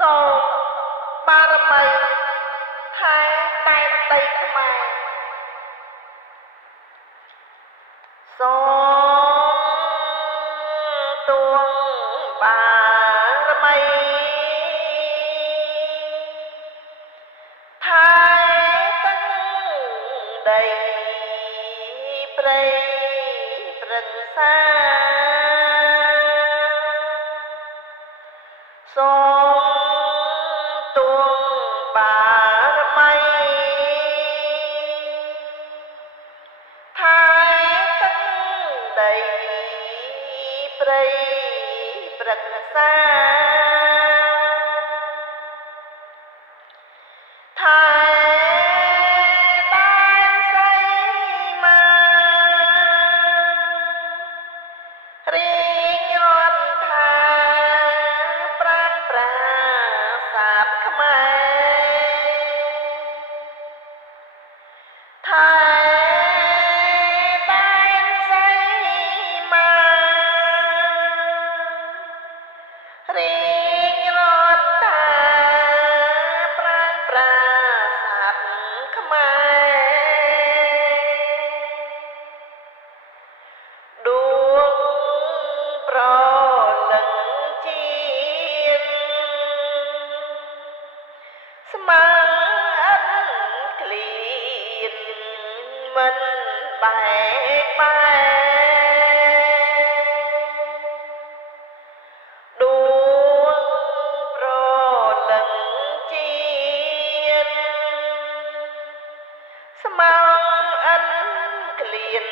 សូមបារមីថែតែនដីខ្មែរសូមទួងបារមីថែទាំងដីព្រៃព្រឹក្សាសូមទួងបារមីថែទាំងដីព្រៃព្រឹក្សាថែតែនសីមារៀងរាល់ថាប្រាំប្រាសាទខ្មែរថែតែនសីមារៀងរាល់ថាប្រាំប្រាសាទខ្មែរដួងប្រលឹងជាតិស្មៅអិនក្លៀនមិនបែកបែកដួងប្រលឹងជាតិស្មៅអិនក្លៀន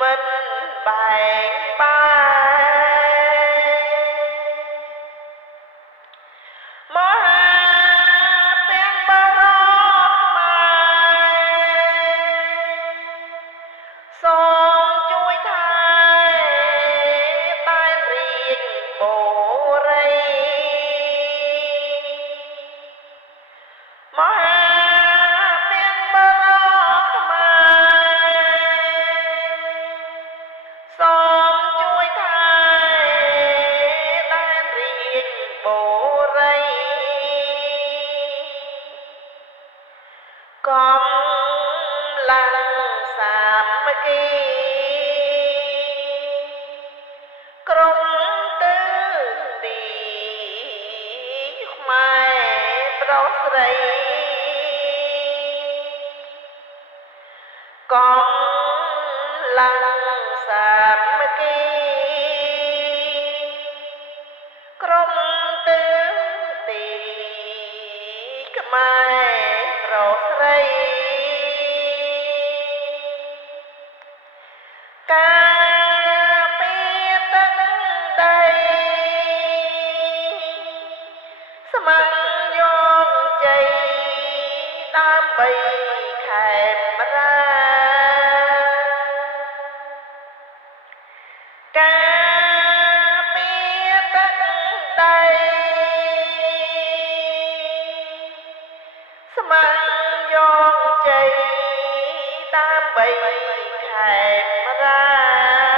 មិនបែកបែកមហាពាំងបរោខ្មែរសូមជួយថែតែនរាជបូរីមហាពាំងបរោខ្មែរសូមជួយថែតែនរាជបូរីកំឡាំងសាមគ្គីក្រុមទើទីខ្មែរប្រុសស្រីកំឡាំងសាមគ្គីក្រុមទើទីខ្មែរប្រុសស្រីការពារទឹកដីស្ម័គ្រយកជ័យដើម្បីខេមរាការពារទឹកដីស្ម័គ្រយកជ័យដើម្បីខេមរា